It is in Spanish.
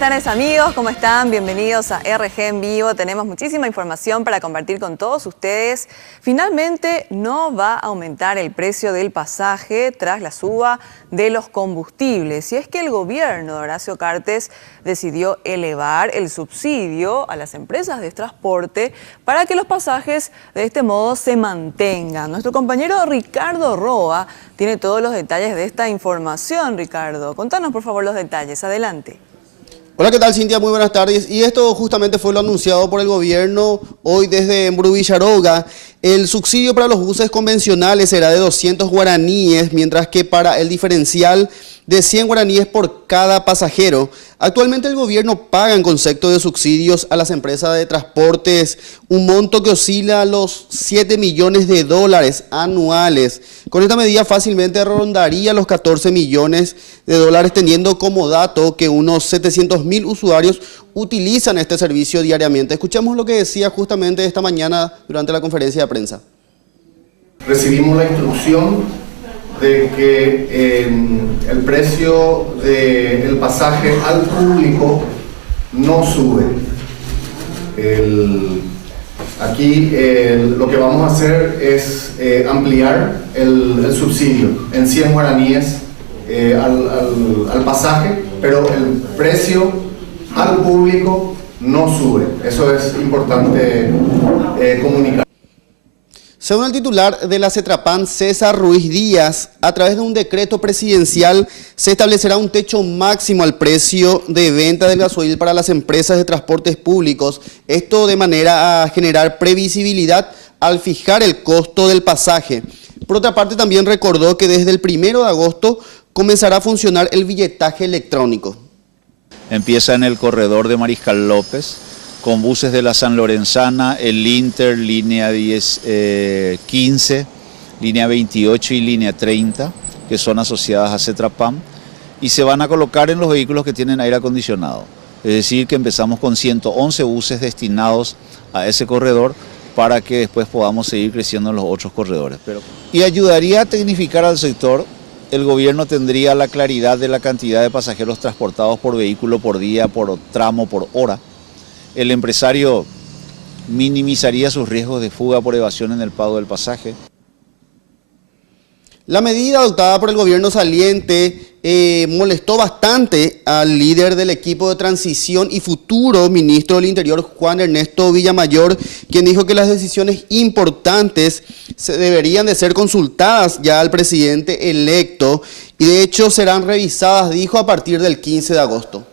Buenas tardes amigos, ¿cómo están? Bienvenidos a RG en Vivo. Tenemos muchísima información para compartir con todos ustedes. Finalmente no va a aumentar el precio del pasaje tras la suba de los combustibles. Y es que el gobierno de Horacio Cartes decidió elevar el subsidio a las empresas de transporte para que los pasajes de este modo se mantengan. Nuestro compañero Ricardo Roa tiene todos los detalles de esta información. Ricardo, contanos por favor los detalles. Adelante. Hola, ¿qué tal, Cintia? Muy buenas tardes. Y esto justamente fue lo anunciado por el gobierno hoy desde Embru Villaroga. El subsidio para los buses convencionales será de 200 guaraníes, mientras que para el diferencial de 100 guaraníes por cada pasajero. Actualmente el gobierno paga en concepto de subsidios a las empresas de transportes un monto que oscila a los 7 millones de dólares anuales. Con esta medida fácilmente rondaría los 14 millones de dólares, teniendo como dato que unos 700.000 usuarios utilizan este servicio diariamente. Escuchamos lo que decía justamente esta mañana durante la conferencia de prensa. Recibimos la instrucción de que el precio del pasaje al público no sube. Aquí lo que vamos a hacer es ampliar el subsidio en 100 guaraníes al pasaje, pero el precio al público no sube. Eso es importante comunicar. Según el titular de la CETRAPAN, César Ruiz Díaz, a través de un decreto presidencial se establecerá un techo máximo al precio de venta del gasoil para las empresas de transportes públicos. Esto de manera a generar previsibilidad al fijar el costo del pasaje. Por otra parte, también recordó que desde el 1 de agosto comenzará a funcionar el billetaje electrónico. Empieza en el corredor de Mariscal López, con buses de la San Lorenzana, el Inter, línea 15, línea 28 y línea 30, que son asociadas a CETRAPAN, y se van a colocar en los vehículos que tienen aire acondicionado. Es decir, que empezamos con 111 buses destinados a ese corredor para que después podamos seguir creciendo en los otros corredores. Y ayudaría a tecnificar al sector. El gobierno tendría la claridad de la cantidad de pasajeros transportados por vehículo por día, por tramo, por hora. El empresario minimizaría sus riesgos de fuga por evasión en el pago del pasaje. La medida adoptada por el gobierno saliente molestó bastante al líder del equipo de transición y futuro ministro del Interior, Juan Ernesto Villamayor, quien dijo que las decisiones importantes deberían de ser consultadas ya al presidente electo y de hecho serán revisadas, dijo, a partir del 15 de agosto.